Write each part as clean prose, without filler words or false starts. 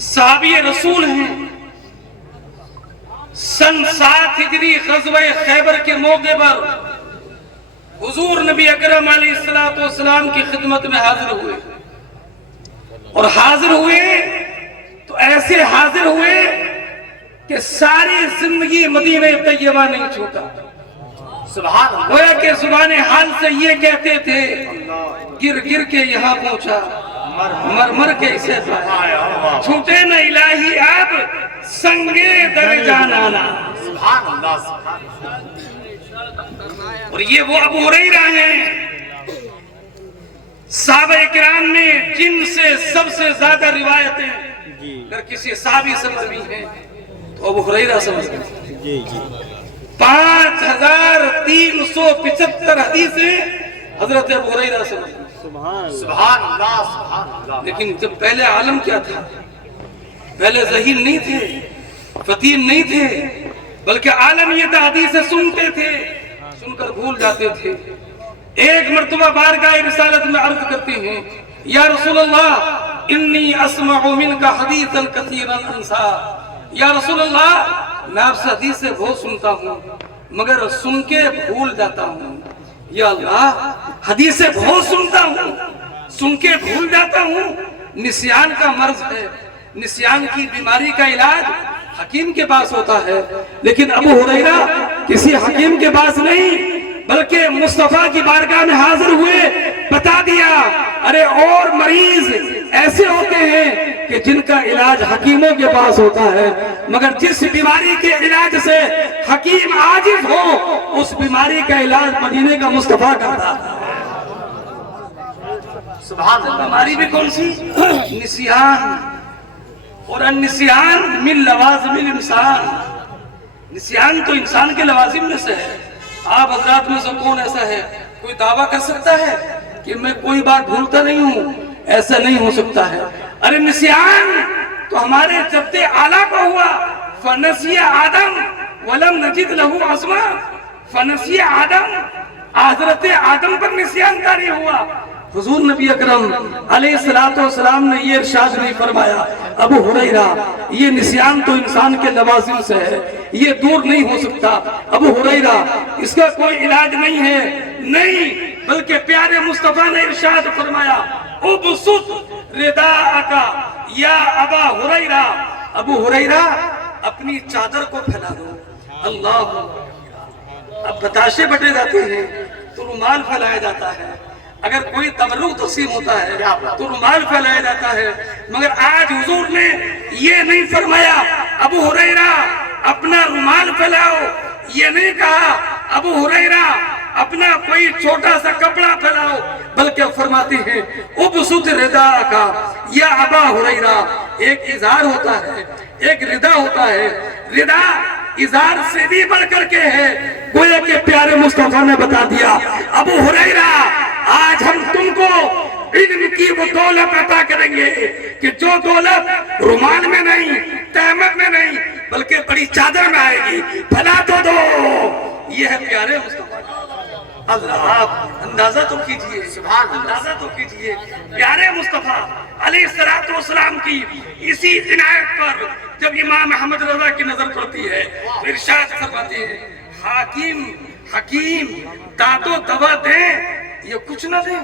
صحابی رسول ہیں. سن 7 ہجری غزوہ خیبر کے موقع پر حضور نبی اکرم علیہ السلام کی خدمت میں حاضر ہوئے. اور حاضر ہوئے تو ایسے حاضر ہوئے کہ ساری زندگی مدینہ طیبہ نہیں چھوٹا. سبحان اللہ. گویا کہ زبان حال سے یہ کہتے تھے گر گر کے یہاں پہنچا مر مر کے اسے پایا. چھوٹے نہ الہی اب سنگے در جانانا. سبحان اللہ. سبحان اللہ. اور یہ وہ ابو ہریرہ ہیں صحابہ کرام میں جن سے سب سے زیادہ روایتیں اگر کسی صحابی سے مروی ہیں تو ابو ہریرہ سے مروی ہیں. 5375 حدیثیں حضرت ابو ہریرہ سے مروی ہیں. سبحان اللہ. سبحان اللہ. لیکن جب پہلے عالم کیا تھا؟ پہلے ذہین نہیں تھے، فتین نہیں تھے، بلکہ عالم یہ تھا حدیثیں سنتے تھے، سن کر بھول جاتے تھے. ایک مرتبہ بارگاہ رسالت میں عرض کرتے ہیں یا رسول اللہ انی اسمع منک حدیثا کثیرا انسا. یا رسول اللہ میں آپ سے حدیثیں بہت سنتا ہوں مگر سن کے بھول جاتا ہوں. یا اللہ حدیثیں بہت سنتا ہوں سن کے بھول جاتا ہوں. نسیان کا مرض ہے، نسیان کی بیماری کا علاج حکیم کے پاس ہوتا ہے. لیکن ابو ہریرہ کسی حکیم کے پاس نہیں بلکہ مصطفیٰ کی بارگاہ میں حاضر ہوئے. بتا دیا ارے اور مریض ایسے ہوتے ہیں کہ جن کا علاج حکیموں کے پاس ہوتا ہے مگر جس بیماری کے علاج سے حکیم عاجز ہو اس بیماری کا علاج مدینے کا مصطفیٰ کرتا ہے. سبحان اللہ. بیماری بھی کون سی؟ نسیان. اور النسیان من لوازم الانسان. نسیان تو انسان کے لوازم میں سے ہے. آپ حضرات میں سے کون ایسا ہے کوئی دعویٰ کر سکتا ہے کہ میں کوئی بات بھولتا نہیں ہوں؟ ایسا نہیں ہو سکتا ہے. ارے نسیان تو ہمارے جد اعلیٰ کو ہوا. فنسی آدم ولم نجد لہو عصما. فنسی آدم حضرت آدم پر نسیان طاری ہوا. حضور نبی اکرم علیہ السلام نے یہ ارشاد نہیں فرمایا ابو ہریرہ یہ نسیان تو انسان کے لوازم سے ہے، یہ دور نہیں ہو سکتا. ابو ہریرہ اس کا کوئی علاج نہیں ہے. نہیں بلکہ پیارے مصطفیٰ نے ارشاد فرمایا ابسط رداءک یا ابا ہریرہ. ابو ہریرہ اپنی چادر کو پھیلا دو. اللہ. اب بتاشے بٹے جاتے ہیں تو رومال پھیلایا جاتا ہے. اگر کوئی تبرک تقسیم ہوتا ہے تو رومال پھیلایا جاتا ہے. مگر آج حضور نے یہ نہیں فرمایا ابو ہریرہ اپنا رومال پھیلاؤ. یہ نہیں کہا ابو ہریرہ اپنا کوئی چھوٹا سا کپڑا پھیلاؤ بلکہ فرماتے ہیں ابسط رداءک یا ابا ہریرہ. ایک ازار ہوتا ہے ایک ردا ہوتا ہے. ردا ازار سے بھی بڑھ کر کے ہے. گویا کہ پیارے مصطفیٰ نے بتا دیا ابو ہریرہ آج ہم تم کو علم کی وہ دولت عطا کریں گے کہ جو دولت رومال میں نہیں تہمت میں نہیں بلکہ بڑی چادر میں آئے گی. پھیلا تو دو. یہ ہے پیارے مصطفیٰ. اللہ آپ اندازہ تو کیجئے. سبحان اللہ. اندازہ تو کیجئے پیارے مصطفیٰ علیہ السلام کی اسی عنایت پر جب امام احمد رضا کی نظر پڑتی ہے تو ارشاد فرماتے ہیں حاکم حکیم داد و دوا دیں یہ کچھ نہ دیں.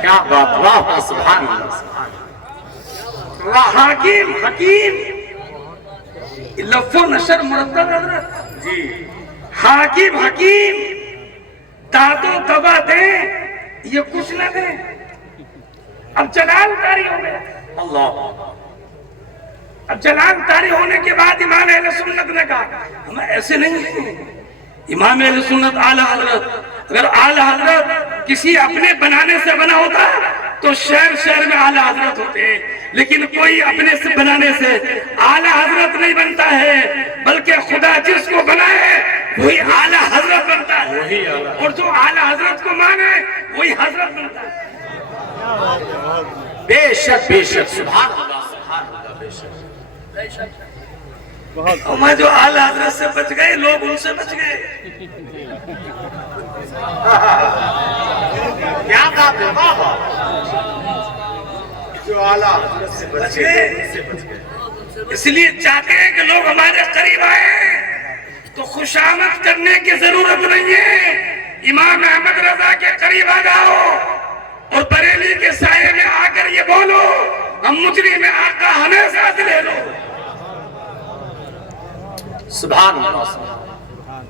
کیا بات. واہ. سبحان اللہ. حاکم حکیم لف و نشر مرتب حضرت. جی. حاکم حکیم داد و دوا دیں یہ کچھ نہ دیں. اب جلال طاری ہو گیا. اللہ. اب جلال طاری ہونے کے بعد امام اہل سنت نے کہا ہم ایسے نہیں ہیں. امام اہل سنت اعلیٰ حضرت اگر اعلیٰ حضرت کسی اپنے بنانے سے بنا ہوتا تو شہر شہر میں اعلیٰ حضرت ہوتے ہیں. لیکن کوئی اپنے سے بنانے سے اعلیٰ حضرت نہیں بنتا ہے بلکہ خدا جس کو بنائے وہی اعلیٰ حضرت بنتا ہے. اور جو اعلیٰ حضرت کو مانے وہی حضرت بنتا ہے. بے شک بے شک. سبحان اللہ. سبحان اللہ. بے شک. اور میں جو اعلیٰ حضرت سے بچ گئے لوگ ان سے بچ گئے. کیا بات ہے. جو اعلیٰ حضرت سے بچ گئے ان سے بچ گئے. اس لیے چاہتے ہیں کہ لوگ ہمارے قریب آئیں تو خوشامد کرنے کی ضرورت نہیں ہے. امام احمد رضا کے قریب آ جاؤ اور بریلی کے سائے میں آ کر یہ بولو ہم مجرم آقا ہمیں ساتھ لے لو. سبحان اللہ سبحان.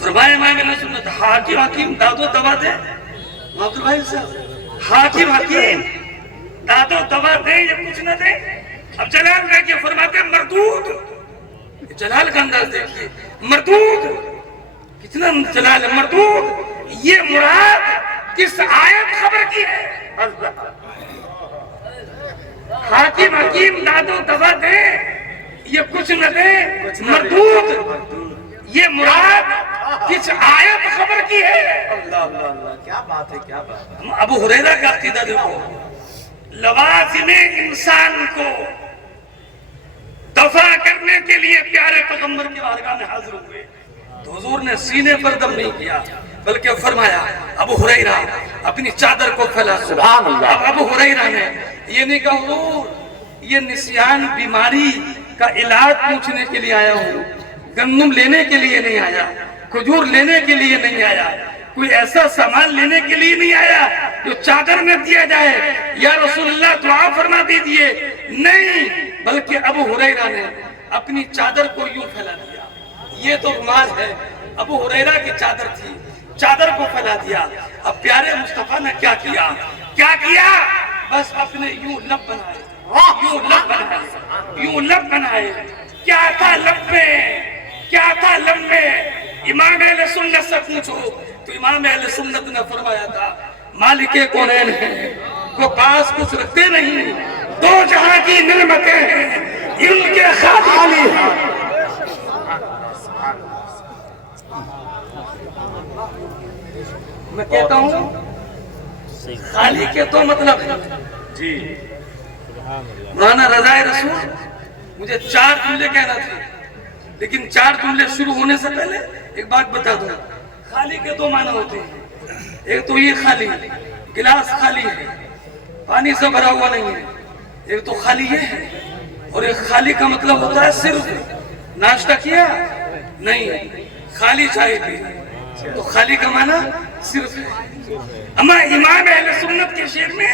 فرمائے امام اہل سنت حاکم داد و دوا دے. عبد البھائی صاحب حاکم داد و دوا دے یا کچھ نہ دے. اب جلال دیکھیے فرماتے ہیں مردود. جلال کا انداز دیکھیے مردود کتنا جلال ہے. مردود یہ مراد کس آیت خبر کی ہے. حاکم داد و دوا دے یہ کچھ نہ دے. مردود یہ مراد کس آیت خبر کی ہے. اللہ اللہ اللہ کیا بات ہے کیا بات ہے. ابو ہریرہ کا عقیدہ دیکھو. لوازم انسان کو دفع کرنے کے لیے پیارے پیغمبر کی بارگاہ میں حاضر ہوئے تو حضور نے سینے پر دم نہیں کیا بلکہ فرمایا ابو ہریرہ اپنی چادر کو پھیلا. سبحان اللہ. اب ابو ہریرہ نے یہ نہیں کہا حضور یہ نسیان بیماری کا علاج پوچھنے کے لیے آیا ہوں, گندم لینے کے لیے نہیں آیا, کھجور لینے کے لیے نہیں آیا, کوئی ایسا سامان لینے کے لیے نہیں آیا جو چادر میں دیا جائے یا رسول اللہ دعا فرما دیجئے. نہیں, بلکہ ابو ہریرہ نے اپنی چادر کو یوں پھیلا دیا. یہ تو رومال ہے, ابو ہریرہ کی چادر تھی, چادر کو پھیلا دیا. اب پیارے مصطفیٰ نے کیا کیا بس اپنے یوں لب بنائے, یوں لب بنائے. کیا تھا لب میں امام اہل سنت سے پوچھو تو امام اہل سنت نے فرمایا تھا مالک کونین ہے وہ پاس کچھ رکھتے نہیں, دو جہاں کی نعمتیں ہیں ان کے خالی ہیں. میں کہتا ہوں خالی کے تو مطلب ہے جی مولانا رضا رسول مجھے 4 جملے کہنا تھے لیکن 4 جملے شروع ہونے سے پہلے ایک بات بتا دوں. خالی کے 2 معنی ہوتے ہیں. ایک تو یہ خالی گلاس خالی ہے پانی سے بھرا ہوا نہیں ہے, ایک تو خالی یہ ہے, اور ایک خالی کا مطلب ہوتا ہے صرف ناشتہ کیا نہیں, خالی چائے پی, تو خالی کا معنی صرف ہے. اما امام اہل سنت کے شعر میں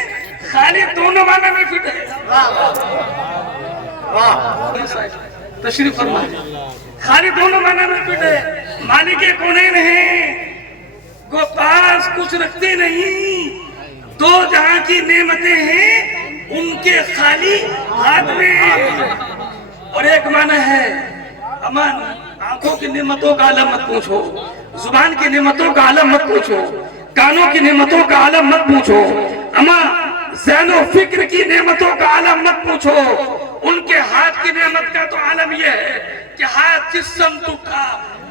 خالی دونوں معنی میں فٹ ہے. تشریف فرمائے. خالی دونوں معنی میں فٹ ہے. مالک کونین ہیں کو پاس کچھ رکھتے نہیں, 2 جہاں کی نعمتیں ہیں ان کے خالی ہاتھ میں. اور ایک معنی ہے امان آنکھوں کی نعمتوں کا عالم مت پوچھو, زبان کی نعمتوں کا عالم مت پوچھو, کانوں کی نعمتوں کا عالم مت پوچھو, اما ذہن و فکر کی نعمتوں کا عالم مت پوچھو. ان کے ہاتھ کی نعمت کا تو عالم یہ ہے کہ ہاتھ جس سمت اٹھا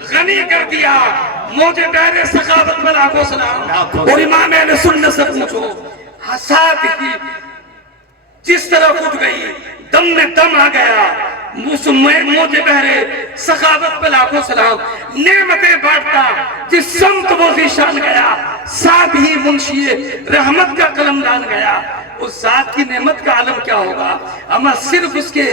غنی کر دیا, موجے بہرے سخاوت پر آنکھوں سلام. اور امام اہل سنت سے پوچھو ساتھ ہی جس طرح اٹھ گئی دم میں دم آ گیا, موجے بہرے سخاوت پر لاکھوں سلام. نعمتیں بانٹتا جس سمت وہ ذیشان گیا, ساتھ ہی منشی رحمت کا قلم دان گیا. اس ذات کی نعمت کا عالم کیا ہوگا اما صرف اس کے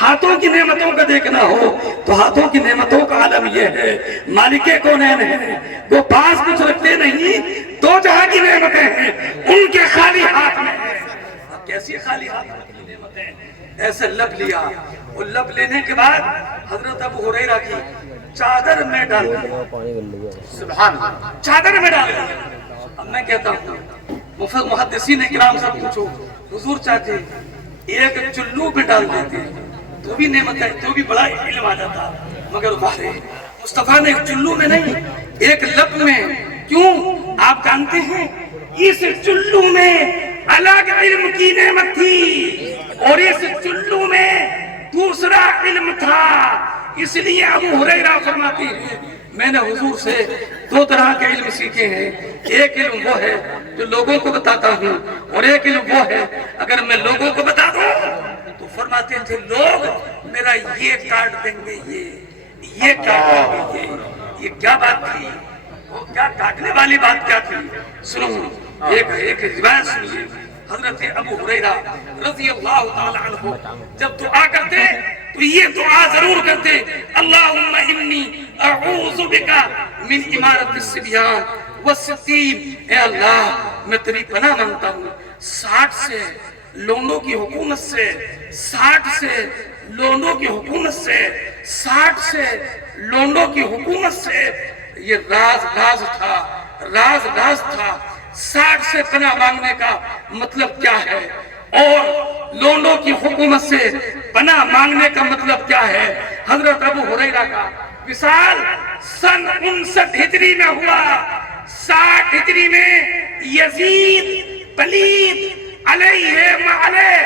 ہاتھوں کی نعمتوں کا دیکھنا ہو تو ہاتھوں کی نعمتوں کا عالم یہ ہے مالک کونین ہے وہ پاس کچھ رکھتے نہیں, 2 جہاں کی نعمتیں ہیں ان کے خالی ہاتھ میں ہیں. کیسی خالی ہاتھ کی نعمتیں, ایسے لب لیا, اور لب لینے کے بعد حضرت ابو ہریرہ کی چادر میں ڈال دیا. سبحان اللہ. چادر میں ڈال دیا. اب میں کہتا ہوں محدثین کرام سے پوچھو حضور چاہتے ایک چلو پہ ڈال دیتے تو بھی نعمت ہے, تو بھی بڑا علم آ جاتا, مگر بارے مصطفیٰ نے ایک چلو میں نہیں ایک لب میں. کیوں آپ جانتے ہیں اس چلو میں الگ علم کی نعمت تھی اور اس چلو میں دوسرا علم تھا. اس لیے ابو ہریرہ فرماتے ہیں میں نے حضور سے 2 طرح کے علم سیکھے ہیں. ایک علم وہ ہے جو لوگوں کو بتاتا ہوں, اور ایک علم وہ ہے اگر میں لوگوں کو بتا دوں تو فرماتے تھے لوگ میرا یہ کاٹ دیں گے, یہ کاٹ دیں گے. یہ کیا بات تھی, وہ کیا کاٹنے والی بات کیا تھی؟ سنو ایک روایت سنیے. حضرت ابو ہریرہ رضی اللہ تعالی عنہ جب دعا کرتے تو یہ دعا ضرور کرتے، اللہم انی اعوذ بکا من امارت الصبیان والستین، اے اللہ میں تیری پناہ مانگتا ہوں 60 سے لونڈوں کی حکومت سے، 60 سے لونڈوں کی حکومت سے، 60 سے لونڈوں کی حکومت سے۔ یہ راز تھا 60 سے پناہ مانگنے کا مطلب کیا ہے، اور لونڈوں کی حکومت سے پناہ مانگنے کا مطلب کیا ہے۔ حضرت ابو ہریرہ کا وصال سن 59 ہجری میں ہوا، 60 ہجری میں یزید پلید علیہ معلیہ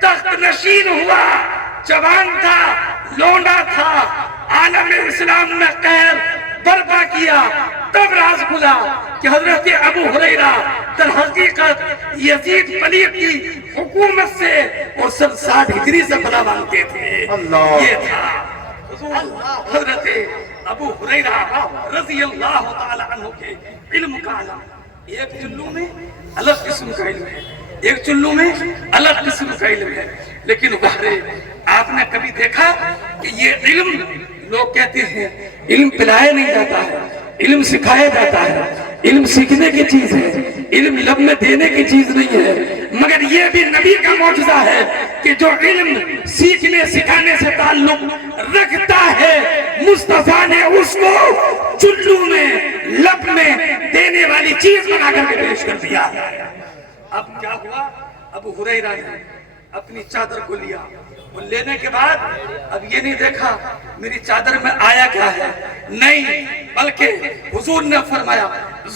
تخت نشین ہوا، جوان تھا، لونڈا تھا، عالم اسلام میں قہر برپا کیا۔ تب راز کھلا کہ حضرت ابو ہریرہ در حقیقت یزید پلید کی حکومت سے اور سن 60 ہجری سے پناہ مانگتے تھے۔ یہ تھا حضرت ابو ہریرہ رضی اللہ تعالی عنہ کے علم کا عالم۔ ایک چلو میں الگ قسم کا علم ہے، ایک چلو میں الگ قسم کا علم ہے، لیکن بہرے آپ نے کبھی دیکھا کہ یہ علم، لوگ کہتے ہیں علم پلایا نہیں جاتا ہے، علم سکھایا جاتا ہے، علم سیکھنے کی چیز ہے، علم لب میں دینے کی چیز نہیں ہے، مگر یہ بھی نبی کا معجزہ ہے کہ جو علم سیکھنے سکھانے سے تعلق رکھتا ہے، مصطفیٰ نے اس کو چلو میں لب میں دینے والی چیز بنا کر کے پیش کر دیا۔ اب کیا ہوا، ابو ہریرہ نے اپنی چادر کو لیا، اور لینے کے بعد اب یہ نہیں دیکھا میری چادر میں آیا کیا ہے، نہیں، بلکہ حضور نے فرمایا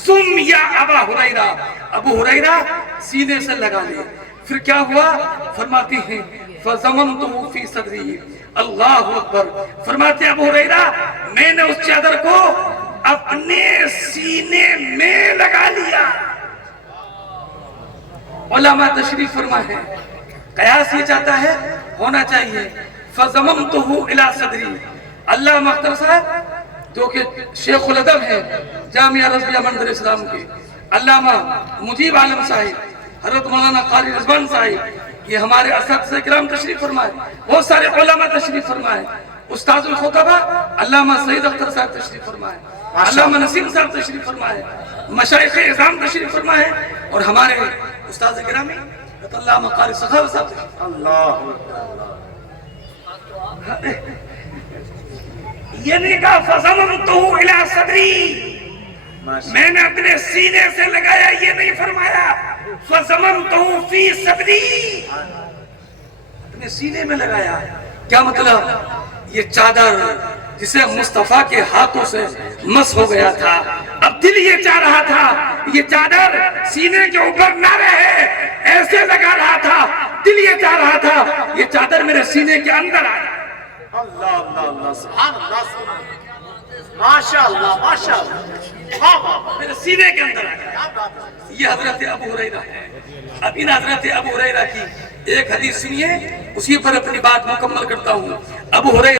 زم یا ابا ہریرہ، ابو ہریرہ سینے سے لگا لے۔ پھر کیا ہوا، فرماتی ہیں فَزَمَمْتُهُ فِي صَدْرِي، اللہ اکبر، فرماتے ہیں ابو ہریرہ میں نے اس چادر کو اپنے سینے میں لگا لیا۔ علماء تشریف فرمائے ہیں قیاس یہ چاہتا ہے ہونا چاہیے فَزَمَمْتُهُ إِلَى صَدْرِي۔ اللہ مختار صاحب جو کہ شیخ الادب ہے جامعہ رضویہ منظر اسلام کے، علامہ مجیب عالم صاحب، حضرت مولانا قاری رضوان صاحب، یہ ہمارے اساتذہ کرام تشریف فرمائے، بہت سارے علماء تشریف فرمائے، استاذ الخطبہ علامہ سعید اختر صاحب تشریف فرمائے، علامہ نسیم صاحب تشریف فرمائے، مشائخ اعظام تشریف فرمائے، اور ہمارے استاذ گرامی علامہ قاری سخاوی صاحب تشریف۔ یہ نہیں کہا فَزَمَمْتُهُ إِلَى صَدْرِي، میں نے اپنے سینے سے لگایا، یہ نہیں فرمایا فَزَمَمْتُهُ فِي صَدْرِي، اپنے سینے میں لگایا۔ کیا مطلب، یہ چادر جسے مصطفیٰ کے ہاتھوں سے مس ہو گیا تھا، اب دل یہ چاہ رہا تھا یہ چادر سینے کے اوپر نہ رہے، ایسے لگا رہا تھا، دل یہ چاہ رہا تھا یہ چادر میرے سینے کے اندر آئے۔ اللہ اللہ اللہ، سبحان اللہ، ماشاءاللہ ماشاءاللہ، میرے سینے کے اندر آئے۔ یہ حضرت ابو ہریرہ ہے۔ اب ان حضرت ابو ہریرہ کی ایک حدیث سنیے، اسی پر اپنی بات مکمل کرتا ہوں۔ ابو ہریرہ